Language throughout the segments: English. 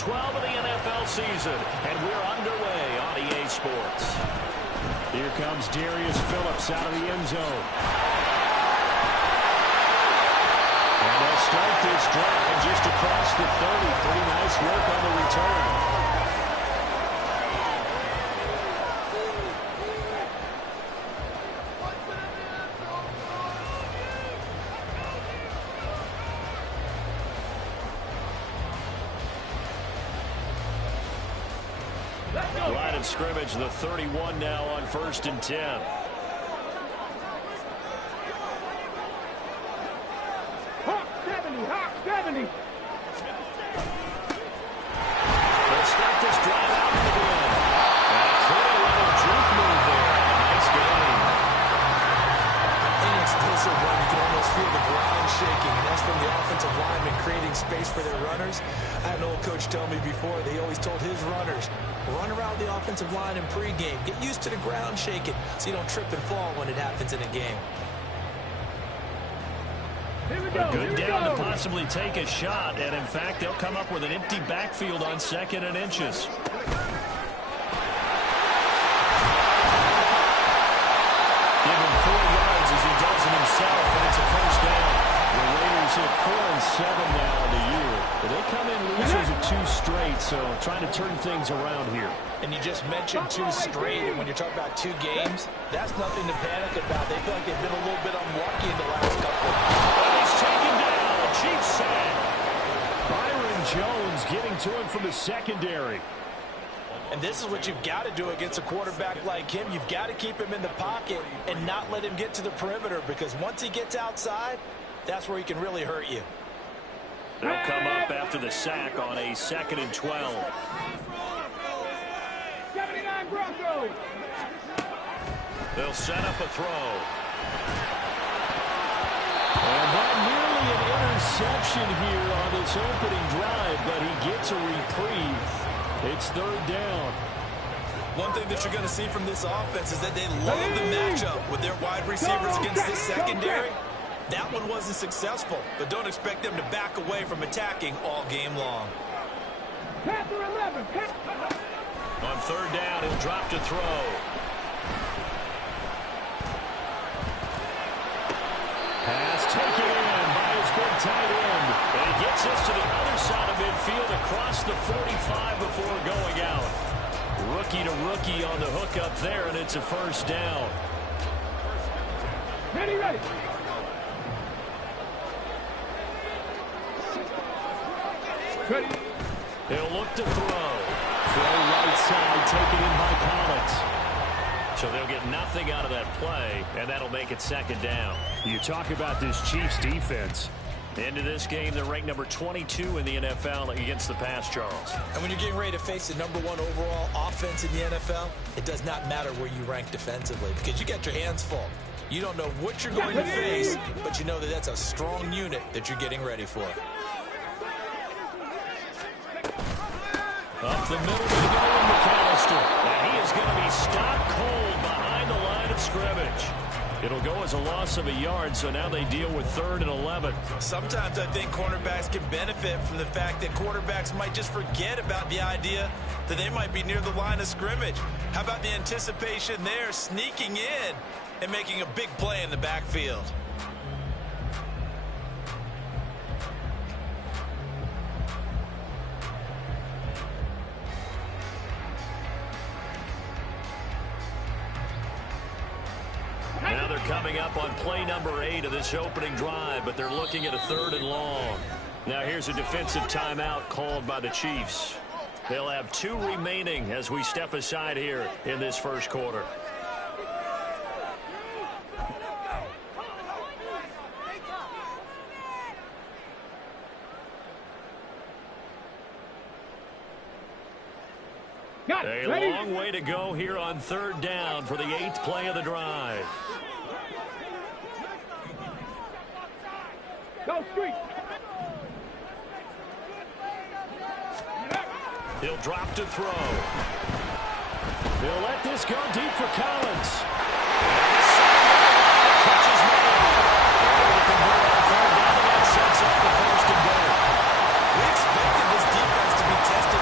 12 of the NFL season, and we're underway on EA Sports. Here comes Darius Phillips out of the end zone. And they'll start this drive just across the 30. Pretty nice work on the return. Line of scrimmage, the 31 now on 1st and 10. Hawk 70. They'll start this drive out to the end. And a clear little juke move there. Nice game. An explosive run. You can almost feel the ground shaking, and that's from the offensive linemen creating space for their runners. I had an old coach tell me before, they always told his runners, run around the offensive line in pregame. Get used to the ground shaking so you don't trip and fall when it happens in a game. A good down to possibly take a shot, and in fact, they'll come up with an empty backfield on 2nd and inches. Give him 4 yards as he does it himself, and it's a first down. The Raiders hit 4-7 now in the year. But they come in losers of 2 straight, so trying to turn things around here. And you just mentioned 2 straight, and when you're talking about 2 games, that's nothing to panic about. They feel like they've been a little bit unlucky in the last couple. But he's taken down. The Chiefs sack. Byron Jones getting to him from the secondary. And this is what you've got to do against a quarterback like him. You've got to keep him in the pocket and not let him get to the perimeter, because once he gets outside, that's where he can really hurt you. They'll come up after the sack on a 2nd and 12. 79 Broncos. They'll set up a throw. And not nearly an interception here on this opening drive, but he gets a reprieve. It's 3rd down. One thing that you're going to see from this offense is that they love the matchup with their wide receivers against this secondary. That one wasn't successful, but don't expect them to back away from attacking all game long. Panther 11. On 3rd down, he'll drop to throw. Pass taken in by his big tight end. And he gets us to the other side of midfield across the 45 before going out. Rookie to rookie on the hook up there, and it's a first down. Ready. He'll look to throw. Throw right side, taken in by Collins. So they'll get nothing out of that play, and that'll make it 2nd down. You talk about this Chiefs defense. Into this game, they're ranked number 22 in the NFL against the pass, Charles. And when you're getting ready to face the #1 overall offense in the NFL, it does not matter where you rank defensively, because you got your hands full. You don't know what you're going to face, but you know that that's a strong unit that you're getting ready for. Up the middle to Nolan McAllister. And he is going to be stopped cold behind the line of scrimmage. It'll go as a loss of a yard, so now they deal with 3rd and 11. Sometimes I think cornerbacks can benefit from the fact that quarterbacks might just forget about the idea that they might be near the line of scrimmage. How about the anticipation there, sneaking in and making a big play in the backfield? Now they're coming up on play number 8 of this opening drive, but they're looking at a 3rd and long. Now here's a defensive timeout called by the Chiefs. They'll have 2 remaining as we step aside here in this first quarter. A long way to go here on 3rd down for the 8th play of the drive. Go street. He'll drop to throw. They'll let this go deep for Collins. Catches made. They convert on 3rd down, and that sets up the 1st and goal. We expected this defense to be tested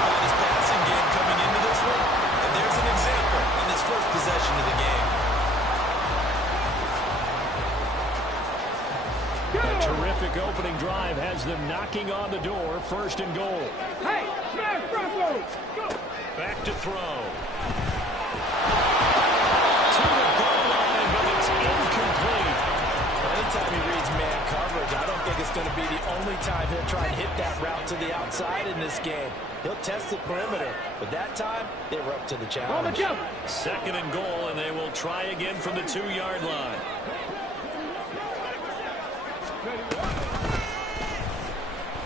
knocking on the door, 1st and goal. Hey, smash Broncos! Go! Back to throw. To the goal line, but it's incomplete. Anytime he reads man coverage, I don't think it's going to be the only time he'll try and hit that route to the outside in this game. He'll test the perimeter, but that time they were up to the challenge. 2nd and goal, and they will try again from the 2-yard line.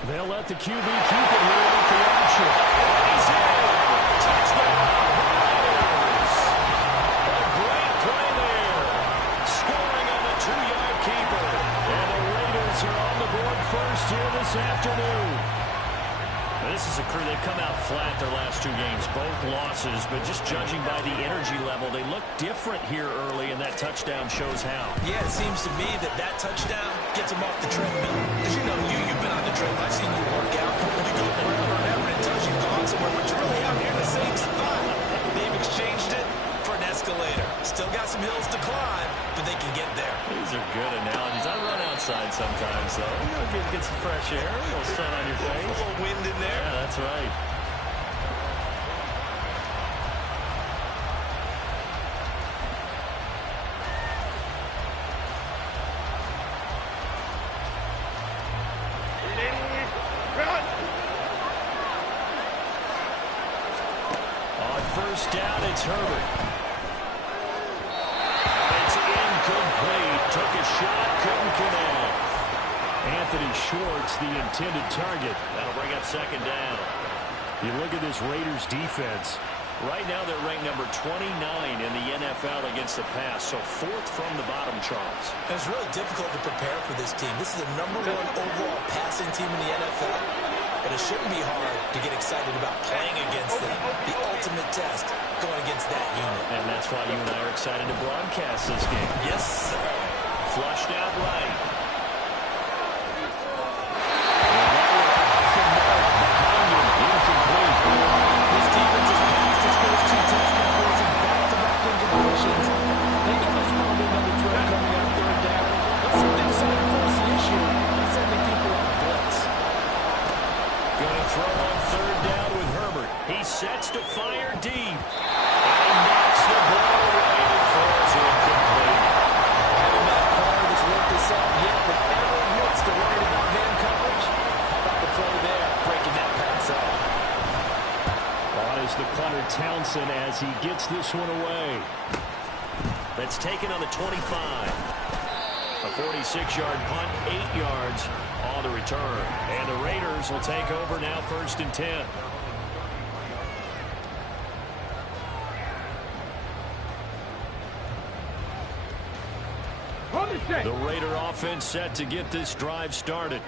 They'll let the QB keep it here with the action. He's in. Touchdown, Raiders. A great play there. Scoring on the 2-yard keeper. And the Raiders are on the board first here this afternoon. This is a crew. They've come out flat their last 2 games, both losses, but just judging by the energy level, they look different here early, and that touchdown shows how. Yeah, it seems to me that touchdown gets them off the treadmill. Because you know you've been on the treadmill. I've seen you work out. You go forever and ever, and it tells you've gone somewhere, but you're really out here in the same spot. They've exchanged it for an escalator. Still got some hills to climb, but they can get there. These are good analogies. I run outside sometimes, though. You know, get some fresh air, a little sun on your face. A little wind in there. Yeah, that's right. On 1st down, it's Herbert. It's incomplete. Took a shot, couldn't connect. Anthony Schwartz, the intended target. That'll bring up 2nd down. You look at this Raiders defense. Right now they're ranked number 29 in the NFL against the pass, so 4th from the bottom, Charles. And it's really difficult to prepare for this team. This is the #1 overall passing team in the NFL, but it shouldn't be hard to get excited about playing against them. The ultimate test going against that unit. And that's why you and I are excited to broadcast this game. Yes, sir. Flushed out right. This defense has passed its first 2 touchdowns and back-to-back incompletions. They know there's probably another throw coming on 3rd down. Let's see if they decide to force the issue by sending people on a blitz. Going to throw on 3rd down with Herbert. He sets to fire deep. And knocks the ball away. It falls incomplete. Having that corner that's worked this out yet, but never admits to worrying about man coverage. How about the play there, breaking that pass up? On is the punter Townsend as he gets this one away. That's taken on the 25. A 46-yard punt, 8 yards on the return. And the Raiders will take over now, 1st and 10. The Raider offense set to get this drive started.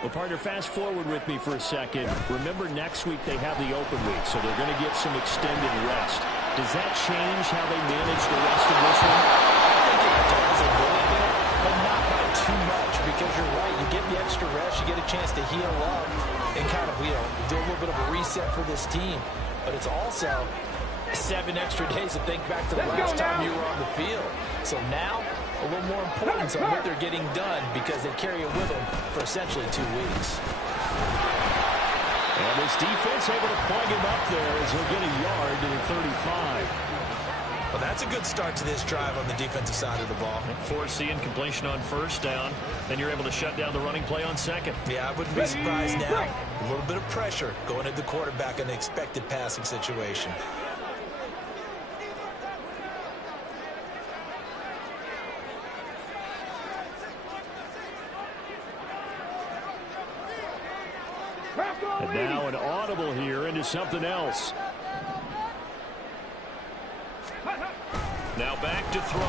Well, partner, fast forward with me for a second. Remember, next week they have the open week, so they're going to get some extended rest. Does that change how they manage the rest of this one? I think it does a little bit, but not by too much, because you're right. You get the extra rest, you get a chance to heal up and kind of, do a little bit of a reset for this team. But it's also 7 extra days to think back to the last time you were on the field. So now, a little more importance on what they're getting done because they carry it with them for essentially 2 weeks. And this defense able to plug him up there as he'll get a yard to the 35. Well, that's a good start to this drive on the defensive side of the ball. Force the incompletion on 1st down. Then you're able to shut down the running play on 2nd. Yeah, I wouldn't be surprised now. A little bit of pressure going at the quarterback in the expected passing situation. And now an audible here into something else. Now back to throw.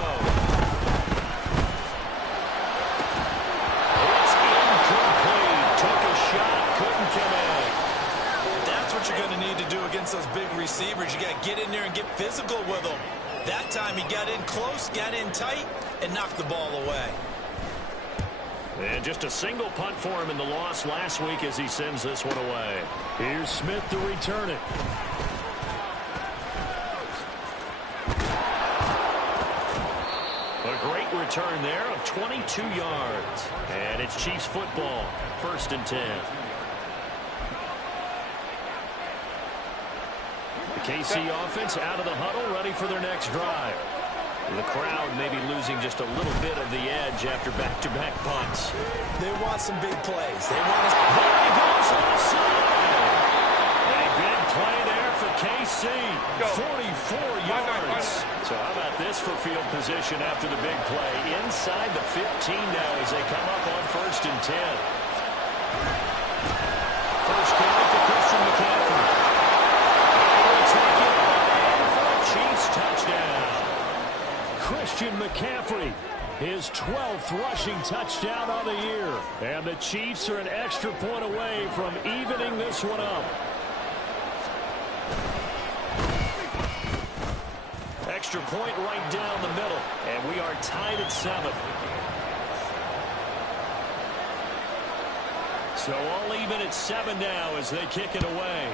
It's incomplete. Took a shot, couldn't connect. That's what you're going to need to do against those big receivers. You got to get in there and get physical with them. That time he got in close, got in tight, and knocked the ball away. And just a single punt for him in the loss last week as he sends this one away. Here's Smith to return it. A great punt return there of 22 yards. And it's Chiefs football, 1st and 10. The KC offense out of the huddle, ready for their next drive. The crowd may be losing just a little bit of the edge after back-to-back punts. They want some big plays. They want to... There he goes offside. A big play there for KC. 44 yards. So how about this for field position after the big play? Inside the 15 now as they come up on 1st and 10. First carry for Christian McCaffrey. Take it away for a Chiefs touchdown. Christian McCaffrey, his 12th rushing touchdown on the year. And the Chiefs are an extra point away from evening this one up. Extra point right down the middle. And we are tied at 7. So all even at 7 now as they kick it away.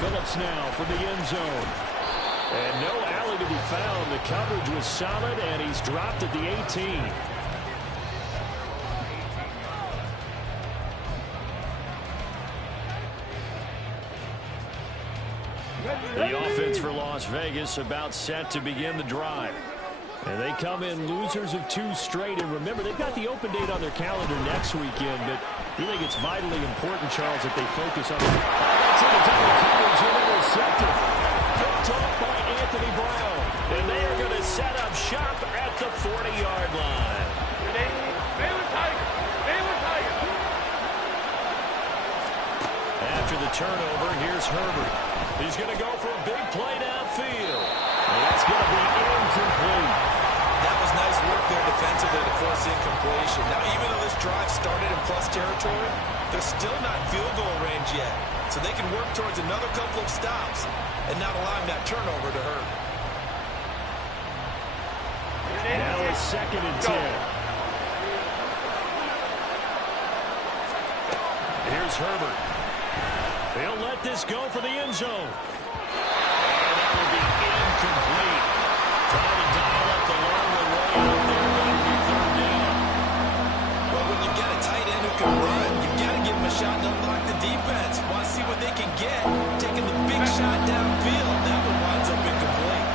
Phillips now from the end zone. And no alley to be found. The coverage was solid, and he's dropped at the 18. The offense for Las Vegas about set to begin the drive. And they come in losers of 2 straight. And remember, they've got the open date on their calendar next weekend, but you think it's vitally important, Charles, that they focus on that's in the double coverage and intercepted. Picked off by Anthony Brown. And they are going to set up shop at the 40-yard line. Baylor Tigers. Baylor Tigers. After the turnover, here's Herbert. He's going to go for a big play downfield. And that's going to be incomplete. That was nice work there defensively to force incompletion. Now, even though this drive started in plus territory, they're still not field goal range yet. So they can work towards another couple of stops and not allowing that turnover to hurt. Now it's 2nd and 10. Here's Herbert. He'll let this go for the end zone. And that will be incomplete. Trying to dial up the long way out there, but it'll be 3rd down. Well, when you've got a tight end who can run, you've got to give him a shot to unlock the defense. Want to see what they can get. Taking the big shot downfield. That one winds up incomplete.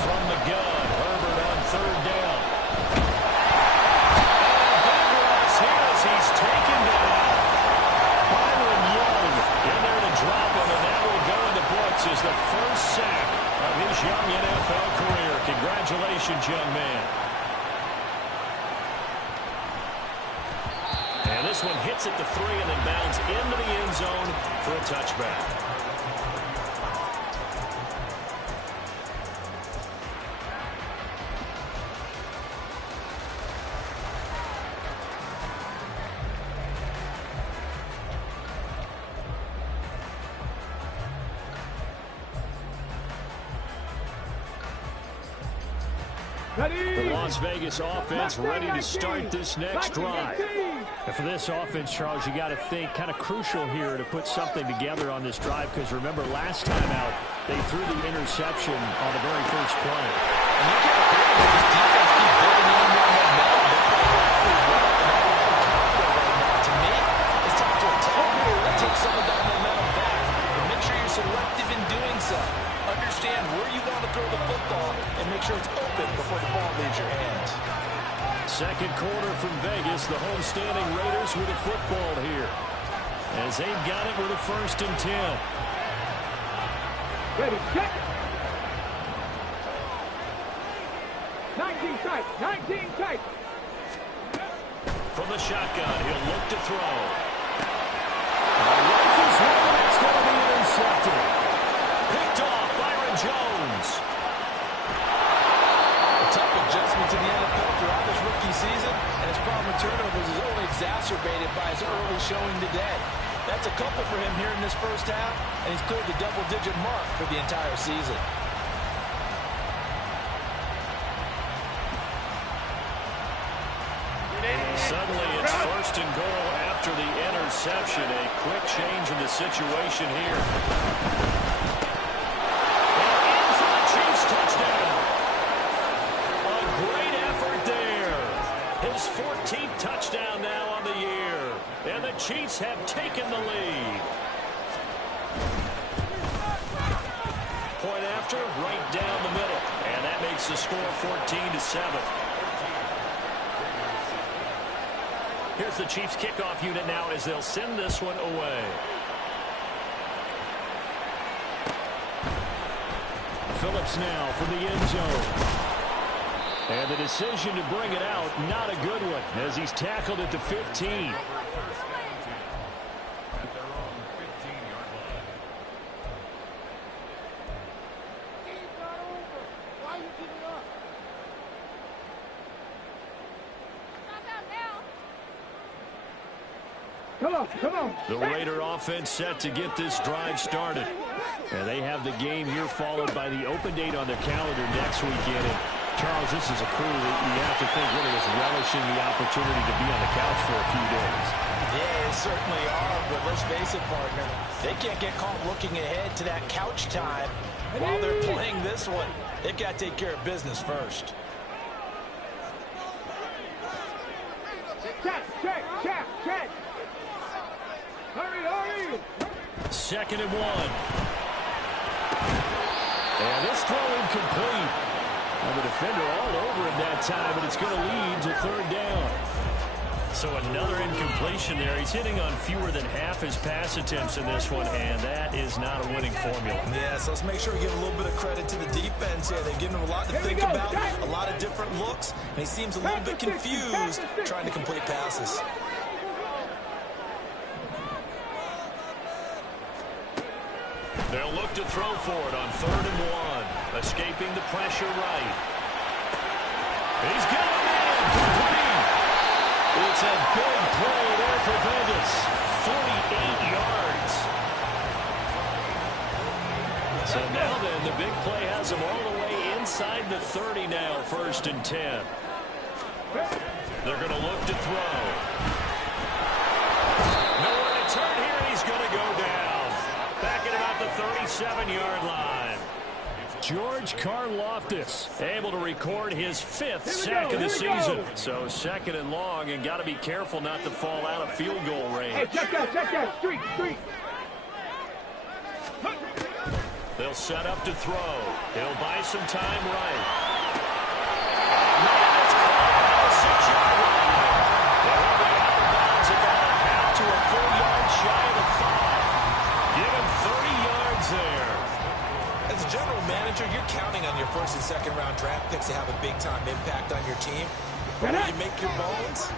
From the gun, Herbert on 3rd down. He's taken down. Byron Young in there to drop him, and that will go in the books as the first sack of his young NFL career. Congratulations, young man. And this one hits at the 3 and then bounds into the end zone for a touchback. The Las Vegas offense ready to start this next drive. And for this offense, Charles, you got to think kind of crucial here to put something together on this drive, because remember last time out they threw the interception on the very first play. And you can't afford this defense keep building in more momentum. To me, it's time to attack and take some of that momentum back. But make sure you're selective in doing so. Understand where you want to throw the football and make sure it's open before the ball leaves your hands. Second quarter from Vegas. The homestanding Raiders with the football here, as they've got it with a 1st and 10. Ready, check. 19 tight. 19 tight. From the shotgun, he'll look to throw. Rifles one, and it's going to be intercepted. Picked off Byron Jones. A tough adjustment to the NFL throughout this rookie season, and his problem with turnovers is only exacerbated by his early showing today. That's a couple for him here in this first half, and he's cleared the double-digit mark for the entire season. Suddenly it's 1st and goal after after the interception. A quick change in the situation here. And in for the Chiefs touchdown. A great effort there. His 14th touchdown now on the year. And the Chiefs have taken the lead. Point after, right down the middle. And that makes the score 14-7. Here's the Chiefs kickoff unit now as they'll send this one away. Phillips now from the end zone. And the decision to bring it out, not a good one, as he's tackled at the 15. Come on. The Raider offense set to get this drive started. And they have the game here followed by the open date on their calendar next weekend. And Charles, this is a crew that you have to think really is relishing the opportunity to be on the couch for a few days. Yeah, they certainly are, but let's face it, partner. They can't get caught looking ahead to that couch time while they're playing this one. They've got to take care of business first. Check. Hurry. 2nd and 1. And this throw incomplete. And the defender all over him that time, but it's going to lead to 3rd down. So another incompletion there. He's hitting on fewer than half his pass attempts in this one, and that is not a winning formula. Yeah, so let's make sure we give a little bit of credit to the defense here. They've given him a lot to think about, a lot of different looks, and he seems a little bit confused trying to complete passes. They'll look to throw for it on 3rd and 1. Escaping the pressure right. He's got him in. Complete. It's a big play there for Vegas. 48 yards. So now then, the big play has him all the way inside the 30 now, 1st and 10. They're going to look to throw. Nowhere to turn here, and he's going to go down. Back at about the 37-yard line. George Karlaftis able to record his 5th sack of the season. So 2nd and long, and got to be careful not to fall out of field goal range. Hey, check that. Street. They'll set up to throw. He'll buy some time right. It's caught at the 6-yard line. They'll be out of bounds about a half to a full yard shy of the 5. Give him 30 yards there. As a general manager, you're counting on your 1st and 2nd round draft picks to have a big-time impact on your team. But when you make your bones,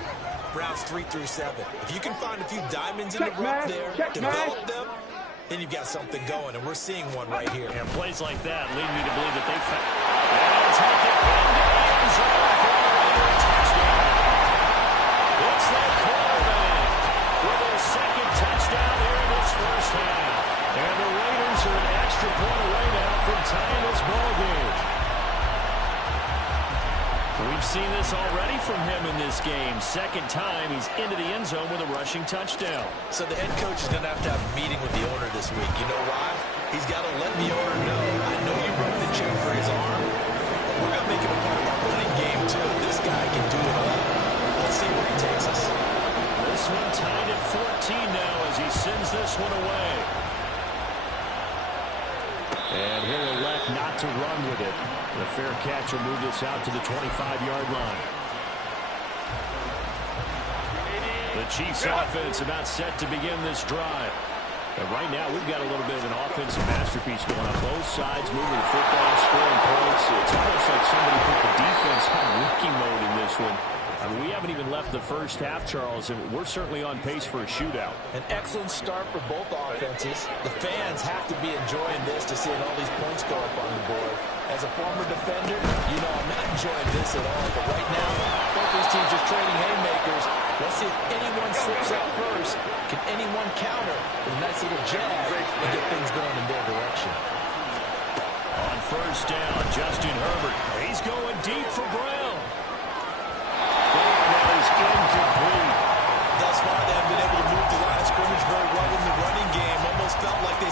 rounds 3 through 7. If you can find a few diamonds in the rough there, develop them, then you've got something going, and we're seeing one right here. And plays like that lead me to believe that they found. They'll take it into the end zone for a Raider touchdown. It's their quarterback with their 2nd touchdown here in this 1st half. And the Raiders are an extra point away now from tying this ball game. We've seen this already from him in this game. 2nd time he's into the end zone with a rushing touchdown. So the head coach is going to have a meeting with the owner this week. You know why? He's got to let the owner know, I know you wrote the check for his arm, but we're going to make him a part of our running game too. This guy can do it all. Let's see where he takes us. This one tied at 14 now as he sends this one away. And he'll elect not to run with it. The fair catch will move this out to the 25-yard line. The Chiefs offense about set to begin this drive. And right now, we've got a little bit of an offensive masterpiece going on both sides, moving the football, scoring points. It's almost like somebody put the defense on rookie mode in this one. I mean, we haven't even left the 1st half, Charles, and we're certainly on pace for a shootout. An excellent start for both offenses. The fans have to be enjoying this to seeing all these points go up on the board. As a former defender, you know I'm not enjoying this at all. But right now, both these teams are trading haymakers. Let's see if anyone slips out first. Can anyone counter with a nice little jab and get things going in their direction? On 1st down, Justin Herbert. He's going deep for Brown. That is incomplete. Thus far, they haven't been able to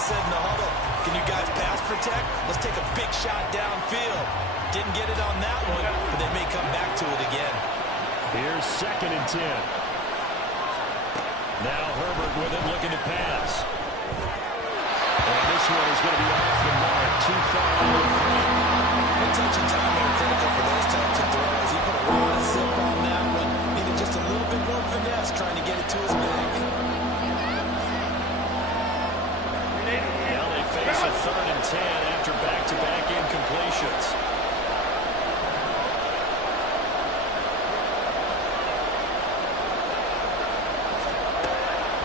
said in the huddle, can you guys pass protect? Let's take a big shot downfield. Didn't get it on that one, but they may come back to it again. Here's 2nd and 10. Now Herbert with him looking to pass. And this one is going to be off the mark. Too far out in front. Attention time there critical for those types of throws. He put a lot of zip on that one. Needed just a little bit more finesse trying to get it to his back. Now they face a 3rd and 10 after back-to-back incompletions.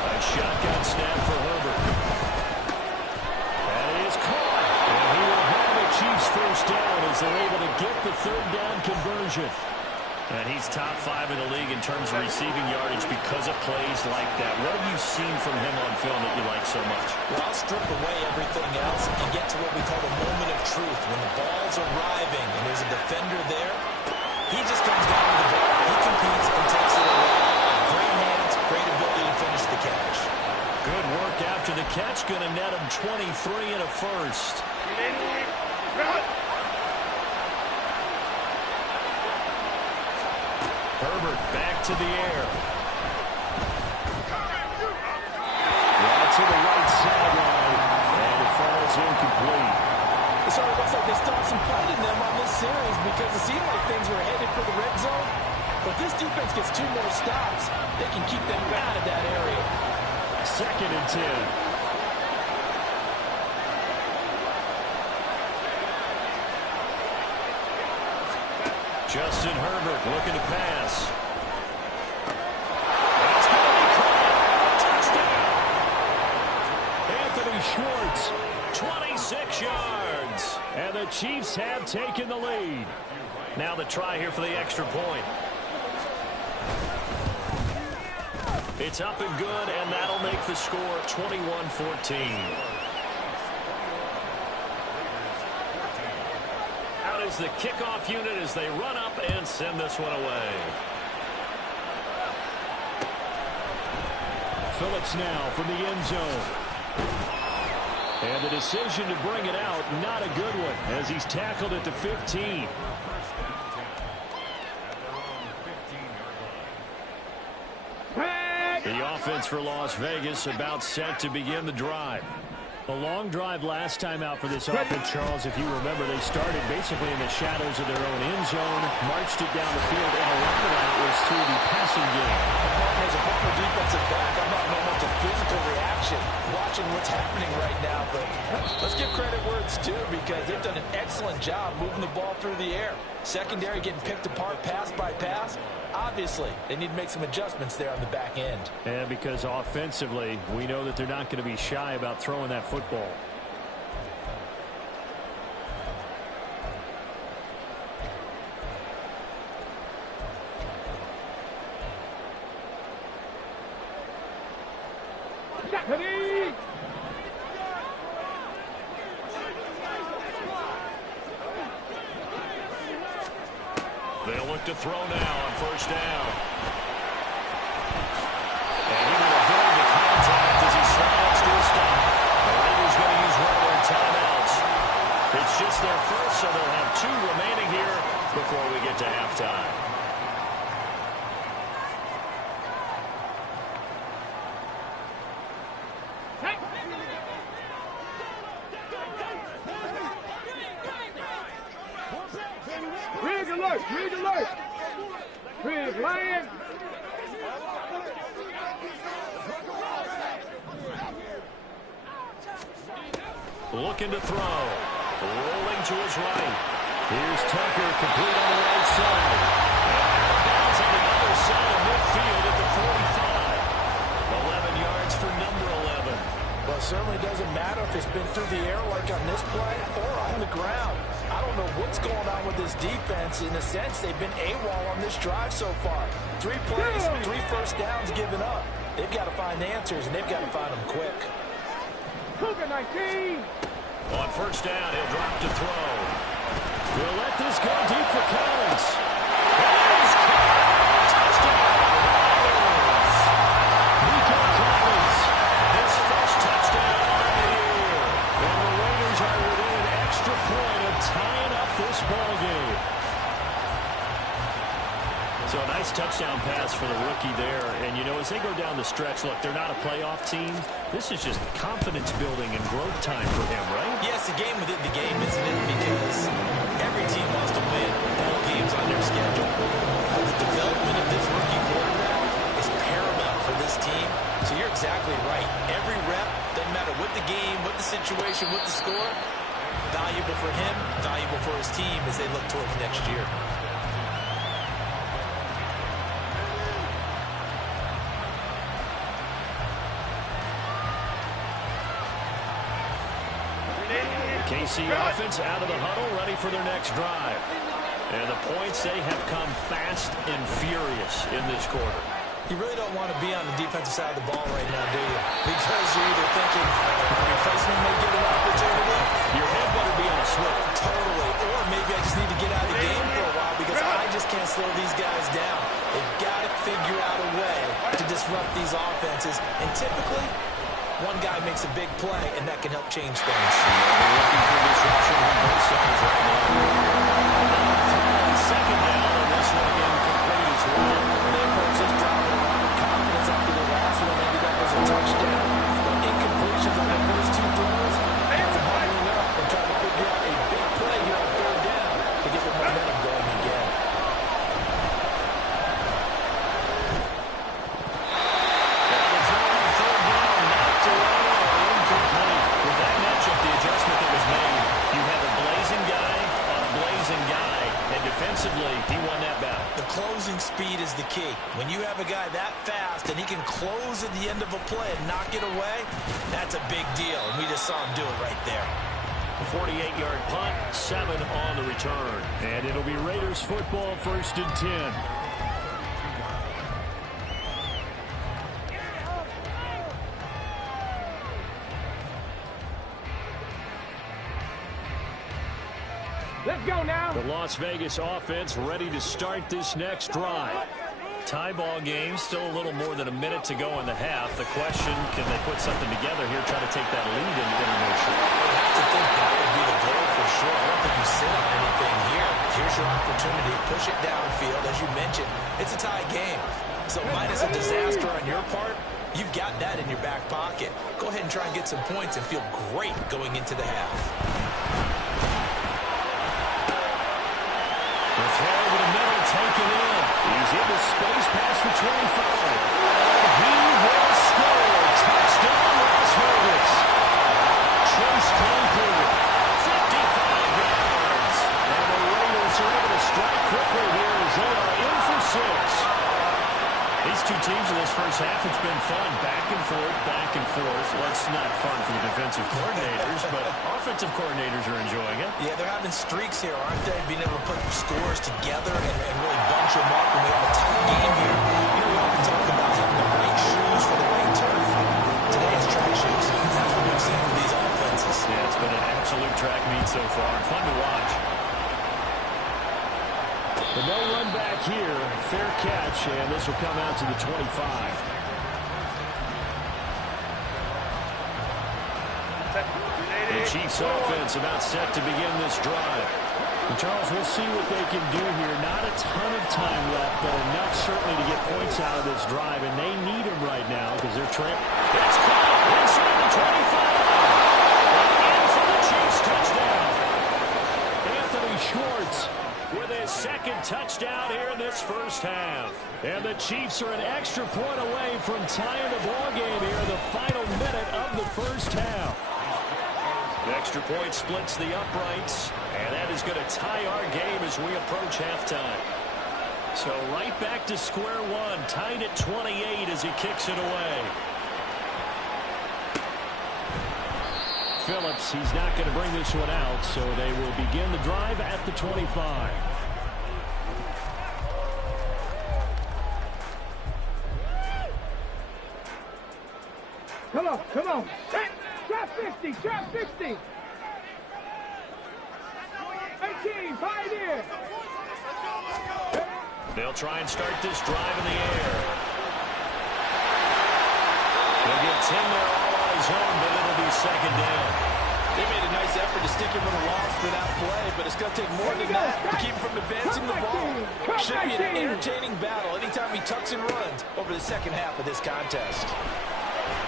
A shotgun snap for Herbert. That is caught. And he will have the Chiefs first down as they're able to get the 3rd down conversion. And he's top 5 in the league in terms of receiving yardage because of plays like that. What have you seen from him on film that you like so much? Well, strip away everything else and get to what we call the moment of truth. When the ball's arriving and there's a defender there, he just comes down with the ball. He competes and takes it away. Great hands, great ability to finish the catch. Good work after the catch. Going to net him 23 and a first. Herbert back to the air. Right to the right sideline. And it falls incomplete. So it looks like they still have some fight in them on this series because it seemed like things were headed for the red zone. But this defense gets 2 more stops. They can keep them out of that area. 2nd and 10. Justin Herbert looking to pass. That's going to be caught. Touchdown. Anthony Schwartz, 26 yards. And the Chiefs have taken the lead. Now the try here for the extra point. It's up and good, and that'll make the score 21-14. Out is the kickoff unit as they run up and send this one away. Phillips now from the end zone. And the decision to bring it out, not a good one, as he's tackled at the 15. The offense for Las Vegas about set to begin the drive. A long drive last time out for this offense, Charles. If you remember, they started basically in the shadows of their own end zone, marched it down the field, and a lot of that was through the passing game. As a former defensive back, I'm not know much of physical reaction watching what's happening right now. But let's give credit where it's due because they've done an excellent job moving the ball through the air. Secondary getting picked apart pass by pass. Obviously, they need to make some adjustments there on the back end. And because offensively, we know that they're not going to be shy about throwing that football. They'll look to throw now on first down. And he will avoid the contact as he slides to a stop. The Raiders going to use one of their timeouts. It's just their first, so they'll have 2 remaining here before we get to halftime. Rig alert! Rig alert! Rig lion! Looking to throw. Rolling to his right. Here's Tucker, complete on the right side. And bounds on the other side of midfield at the 45. 11 yards for number 11. Well, it certainly doesn't matter if it's been through the air like on this play or on the ground. I don't know what's going on with this defense. In a sense, they've been AWOL on this drive so far. 3 plays, 3 first downs given up. They've got to find answers, and they've got to find them quick. Cougar 19! On first down, he'll drop to throw. We'll let this go deep for Collins. Touchdown, Raiders! Nico Collins. His first touchdown on the year. So a nice touchdown pass for the rookie there. And, you know, as they go down the stretch, look, they're not a playoff team. This is just confidence building and growth time for him, right? Yes, a game within the game, isn't it? Because every team wants to win all games on their schedule. The development of this rookie quarterback is paramount for this team. So you're exactly right. Every rep, doesn't matter what the game, what the situation, what the score, valuable for him, valuable for his team as they look towards next year. KC offense out of the huddle, ready for their next drive. And the points, they have come fast and furious in this quarter. You really don't want to be on the defensive side of the ball right now, do you? Because you're either thinking, my replacement may get an opportunity. Your head better be on a swivel. Totally. Or maybe I just need to get out of the game for a while because I just can't slow these guys down. They've got to figure out a way to disrupt these offenses. And typically, one guy makes a big play, and that can help change things. They're looking for disruption on both sides right now. Second down, and this one incomplete as well. They approach this drive with a lot of confidence after the last one ended up as a touchdown. But incompletions on the first two throws, that's a huddling up and trying to figure out a big play here on third down to get the momentum going again. Defensively, he won that battle. The closing speed is the key. When you have a guy that fast and he can close at the end of a play and knock it away, that's a big deal. And we just saw him do it right there. A 48-yard punt, 7 on the return. And it'll be Raiders football, 1st and 10. Let's go now. The Las Vegas offense ready to start this next drive. Tie ball game, still a little more than a minute to go in the half. The question, can they put something together here, try to take that lead into intermission? I have to think that would be the goal for sure. I don't think you sit on anything here. Here's your opportunity. Push it downfield. As you mentioned, it's a tie game. So minus a disaster on your part, you've got that in your back pocket. Go ahead and try and get some points and feel great going into the half. The throw over the middle, taken in. He's into space past the 25. He will score. Touchdown, Las Vegas. Chase Claypool, 55 yards. And the Raiders are able to strike quickly here as they are in for 6. These two teams in this first half, it's been fun. Back and forth, back and forth. Well, it's not fun for the defensive coordinators, but offensive coordinators are enjoying it. Yeah, they're having streaks here, aren't they? Being able to put scores together and really bunch them up when we have a tight game here. You know, we often talk about having the right shoes for the right turf. Today it's track shoes. That's what we've seen with these offenses. Yeah, it's been an absolute track meet so far. Fun to watch. But no run back here. Fair catch, and this will come out to the 25. The Chiefs offense about set to begin this drive. And Charles, we'll see what they can do here. Not a ton of time left, but enough certainly to get points out of this drive, and they need them right now because they're trailing. It's caught inside the 25. And in for the Chiefs touchdown. Anthony Schwartz with his second touchdown here in this first half. And the Chiefs are an extra point away from tying the ball game here in the final minute of the first half. The extra point splits the uprights, and that is going to tie our game as we approach halftime. So right back to square one, tied at 28 as he kicks it away. Phillips, he's not going to bring this one out, so they will begin the drive at the 25. Come on, come on. Trap 50, trap 50. 18, pioneer. They'll try and start this drive in the air. They'll get 10 there all on his own, but it'll be second down. They made a nice effort to stick him with a loss for that play, but it's going to take more than that to keep him from advancing the ball. Should be an entertaining battle anytime he tucks and runs over the second half of this contest.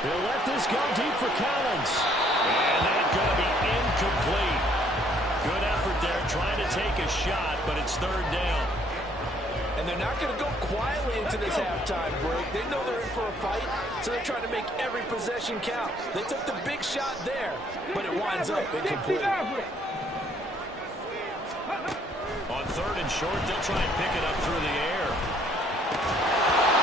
They'll let this go deep for Collins. And that's going to be incomplete. Good effort there trying to take a shot, but it's third down. And they're not going to go quietly into this halftime break. They know they're in for a fight, so they're trying to make every possession count. They took the big shot there, but it winds up incomplete. On third and short, they'll try and pick it up through the air.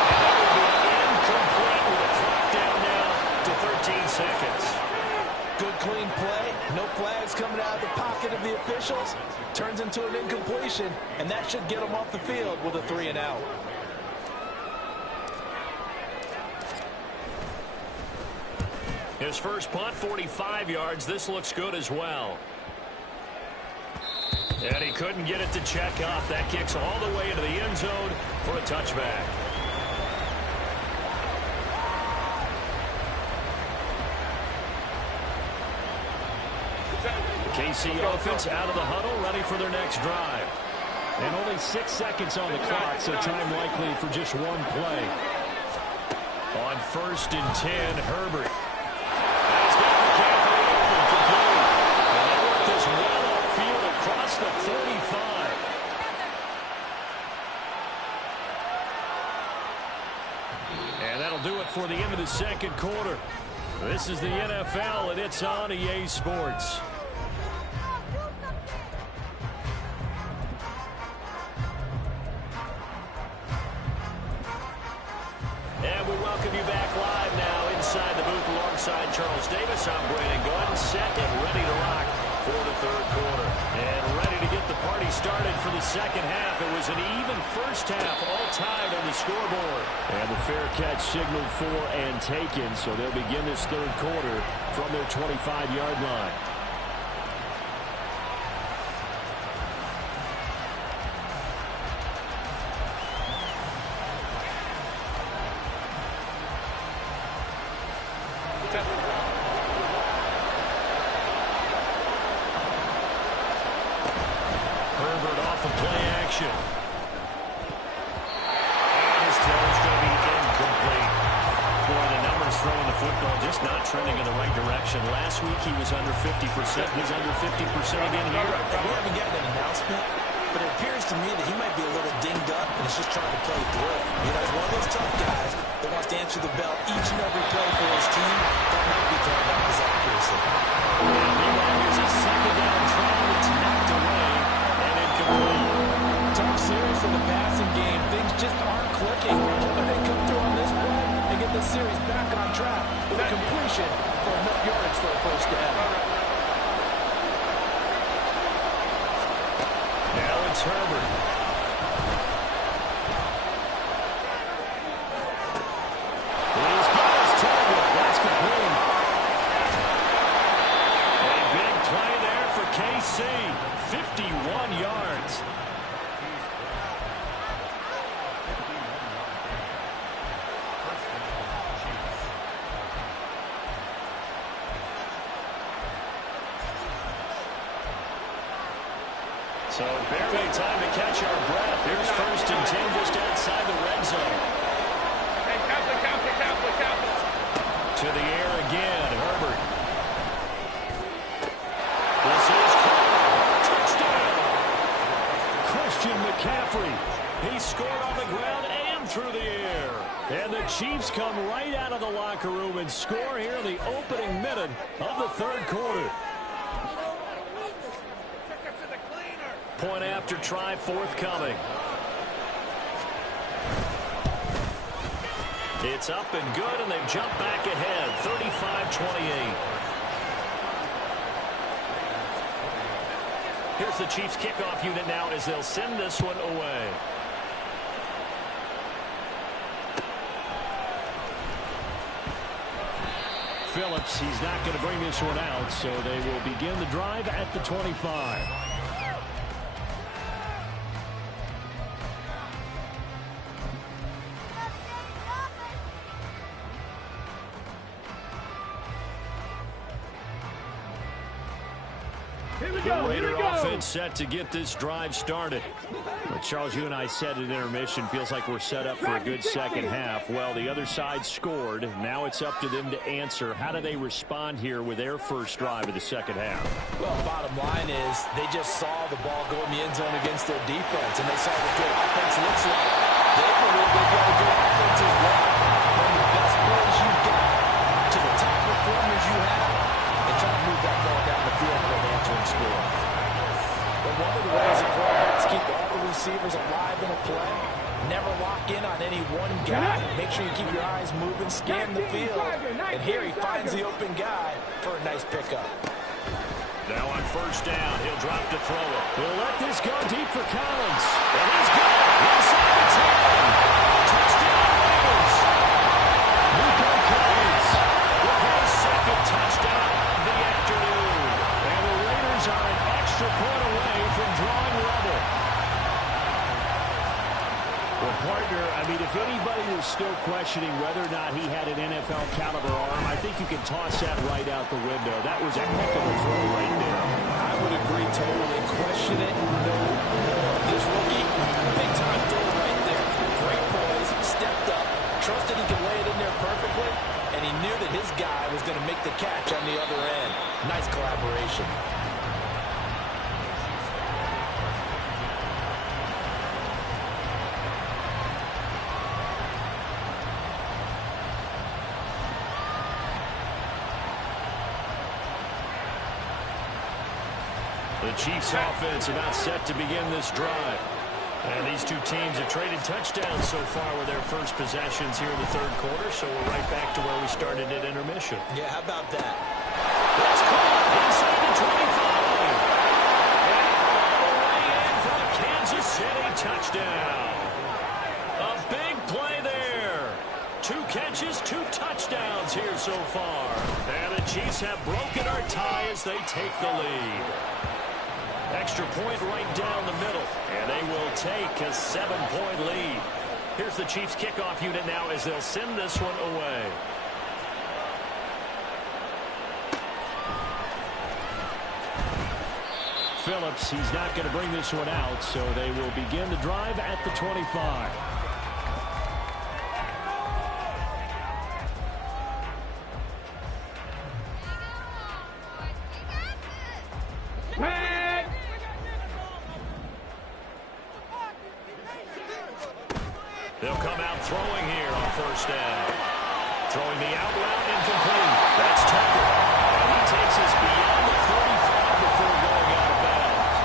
And that will be incomplete with a clock down now to 13 seconds. Good clean play. No flags coming out of the pocket of the officials. Turns into an incompletion, and that should get them off the field with a 3-and-out. His first punt, 45 yards. This looks good as well. And he couldn't get it to check up. That kicks all the way into the end zone for a touchback. KC offense out of the huddle, ready for their next drive. And only 6 seconds on the clock, so time likely for just one play. On first and 10, Herbert. He's got McCaffrey open, complete. And they work this well upfield across the 45. And that'll do it for the end of the second quarter. This is the NFL, and it's on EA Sports. And we welcome you back live now inside the booth alongside Charles Davis. I'm Brandon Gaudin, set and ready to rock for the third quarter. And ready to get the party started for the second half. It was an even first half, all tied on the scoreboard. And the fair catch signaled for and taken, so they'll begin this third quarter from their 25-yard line. Herbert off of play action. And his throw is going to be incomplete. Boy, the numbers throwing the football just not trending in the right direction. Last week he was under 50%. He's under 50% again here. We haven't gotten an announcement, but it appears to me that he might be a little dinged up and is just trying to play through it. You know, he's one of those tough guys that wants to answer the bell each and every play for his team. That might be throwing off his accuracy. And meanwhile, here's a second down throw. It's knocked away and incomplete. Tough series for the passing game. Things just aren't clicking. But they come through on this play and get the series back on track with a completion for enough yardage for a first down. Now it's Herbert. He's got his target. That's complete. A big play there for KC. 51 yards. So barely time to catch our breath. Here's first and 10 just outside the red zone. To the air again, Herbert. This is caught. Touchdown. Christian McCaffrey. He scored on the ground and through the air. And the Chiefs come right out of the locker room and score here in the opening minute of the third quarter. Point after try forthcoming. It's up and good, and they've jumped back ahead, 35-28. Here's the Chiefs kickoff unit now as they'll send this one away. Phillips, he's not going to bring this one out, so they will begin the drive at the 25. The Raider offense set to get this drive started. But Charles, you and I said at intermission, feels like we're set up for a good second half. Well, the other side scored. Now it's up to them to answer. How do they respond here with their first drive of the second half? Well, bottom line is they just saw the ball go in the end zone against their defense, and they saw what good offense looks like. They believe they've got a good offense as well. One of the best players you've got to the top performers you have, and try to move that ball down the field for an answering score. But one of the ways that quarterbacks keep all the receivers alive in a play, never lock in on any one guy. Make sure you keep your eyes moving, scan the field. And here he finds the open guy for a nice pickup. Now on first down, he'll drop to throw it. He'll let this go deep for Collins. And he's got it. Inside the 10. Touchdown Raiders. Nico Collins with his second touchdown of the afternoon. And the Raiders are an extra point away from drawing level. Well, partner, I mean, if anybody was still questioning whether or not he had an NFL caliber arm, I think you can toss that right out the window. That was a heck of a throw right there. I would agree totally. Question it, no more. This rookie, big-time throw right there. Great poise, stepped up, trusted he could lay it in there perfectly, and he knew that his guy was going to make the catch on the other end. Nice collaboration. The Chiefs offense about set to begin this drive. And these two teams have traded touchdowns so far with their first possessions here in the third quarter, so we're right back to where we started at intermission. Yeah, how about that? That's caught inside the 25. And all the way in for the Kansas City touchdown. A big play there. 2 catches, 2 touchdowns here so far. And the Chiefs have broken our tie as they take the lead. Extra point right down the middle, and they will take a 7-point lead. Here's the Chiefs kickoff unit now as they'll send this one away. Phillips, he's not going to bring this one out, so they will begin the drive at the 25. They'll come out throwing here on first down. Throwing the out route incomplete. That's Tucker. And he takes us beyond the 35 before going out of bounds.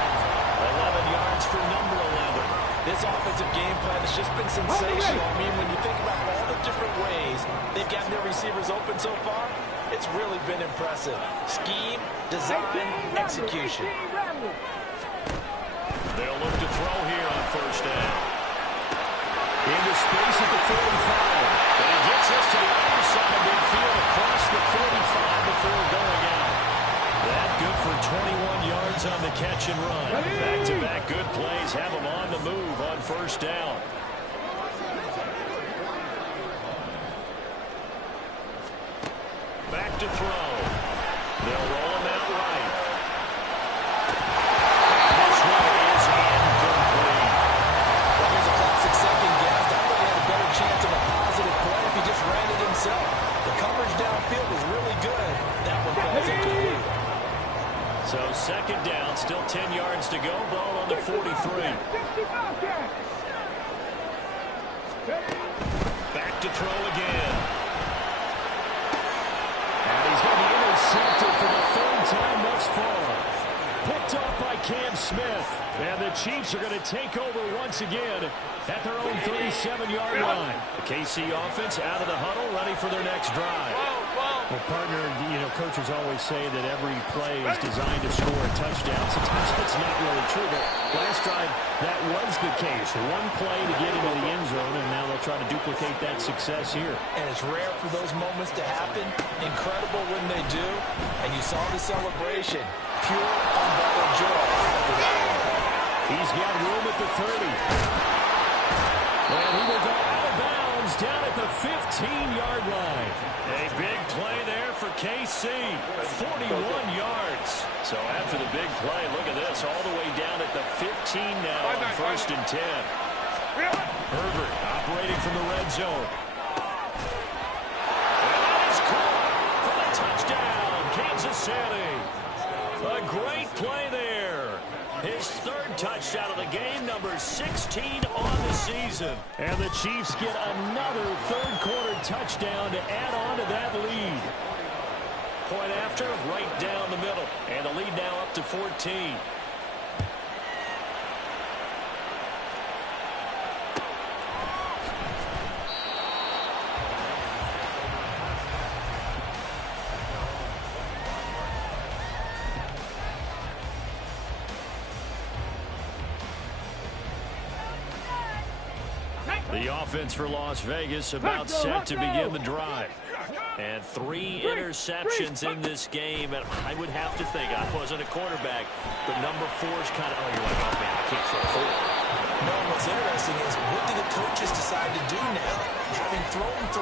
11 yards for number 11. This offensive game plan has just been sensational. I mean, when you think about all the different ways they've gotten their receivers open so far, it's really been impressive. Scheme, design, execution. They'll look to throw here on first down. Into space at the 45. And he gets us to the other side of midfield across the 45 before going out. That good for 21 yards on the catch and run. Back-to-back good plays have them on the move on first down. Back to throw. They'll roll him out right. This one is incomplete. Well, here's a classic second guess. I thought he had a better chance of a positive play if he just ran it himself. The coverage downfield was really good. That one falls incomplete. So second down, still 10 yards to go. Ball on the 43. Back to throw again. And he's going to be intercepted for the 3rd time thus far. Picked off by Cam Smith. And the Chiefs are going to take over once again at their own 37-yard line. The KC offense out of the huddle, ready for their next drive. Well, partner, you know, coaches always say that every play is designed to score a touchdown. Sometimes that's not really true, but last drive, that was the case. One play to get into the end zone, and now they'll try to duplicate that success here. And it's rare for those moments to happen. Incredible when they do. And you saw the celebration. Pure, unbridled joy. He's got room at the 30. And he will go out of bounds is down at the 15-yard line. A big play there for KC. 41 yards. So after the big play, look at this. All the way down at the 15 now on 1st and 10. Herbert operating from the red zone. And that is caught for the touchdown, Kansas City. A great play there. His 3rd touchdown of the game, number 16 on the season. And the Chiefs get another 3rd quarter touchdown to add on to that lead. Point after, right down the middle. And the lead now up to 14. The offense for Las Vegas about set to begin the drive. And 3 interceptions in this game. And I would have to think, I wasn't a quarterback, but number 4's kind of, you're like, oh, man, I can't throw 4. No, what's interesting is what do the coaches decide to do now? Having thrown 3,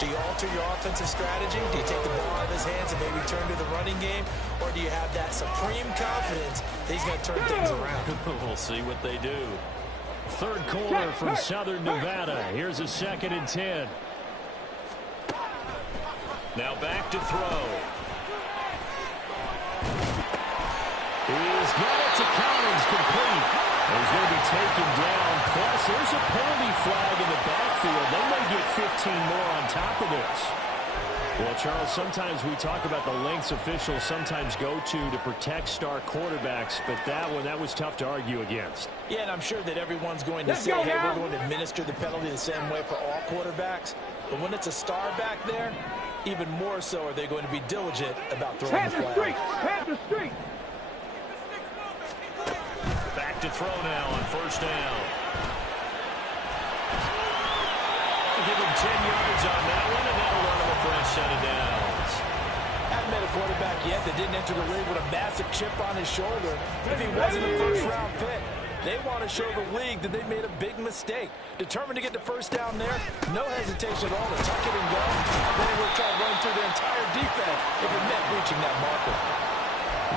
do you alter your offensive strategy? Do you take the ball out of his hands and maybe turn to the running game? Or do you have that supreme confidence that he's going to turn things around? We'll see what they do. 3rd quarter from Southern Nevada. Here's a 2nd and 10. Now back to throw. He's got it to Collins, complete. He's going to be taken down. Plus, there's a penalty flag in the backfield. They may get 15 more on top of this. Well, Charles, sometimes we talk about the lengths officials sometimes go to protect star quarterbacks, but that was tough to argue against. Yeah, and I'm sure that everyone's going to say, hey, we're going to administer the penalty the same way for all quarterbacks. But when it's a star back there, even more so are they going to be diligent about throwing the flag. Hand the street. Back to throw now on 1st down. Give him 10 yards on that one, and that'll run him a fresh set of downs. Haven't met a quarterback yet that didn't enter the league with a massive chip on his shoulder. If he wasn't a 1st-round pick, they want to show the league that they made a big mistake. Determined to get the 1st down there, no hesitation at all to tuck it and go. Then he would try to run through their entire defense if it meant reaching that marker.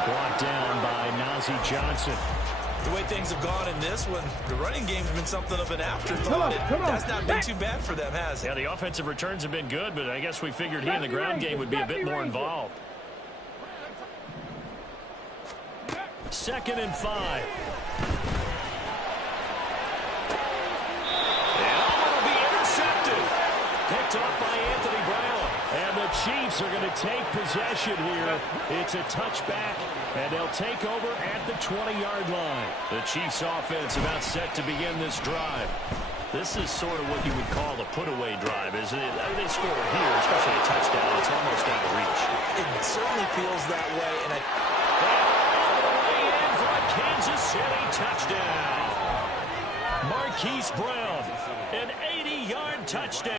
Brought down by Nazeeh Johnson. The way things have gone in this one, the running game's been something of an afterthought. That's not been too bad for them, has it? Yeah, the offensive returns have been good, but I guess we figured he in the ground game would be a bit more involved. 2nd and 5. Picked up by Anthony Brown. And the Chiefs are going to take possession here. It's a touchback, and they'll take over at the 20-yard line. The Chiefs offense about set to begin this drive. This is sort of what you would call a put-away drive, isn't it? I mean, they score here, especially a touchdown. It's almost out of reach. It certainly feels that way. And all the way in for a Kansas City touchdown. Marquise Brown, an 80-yard touchdown.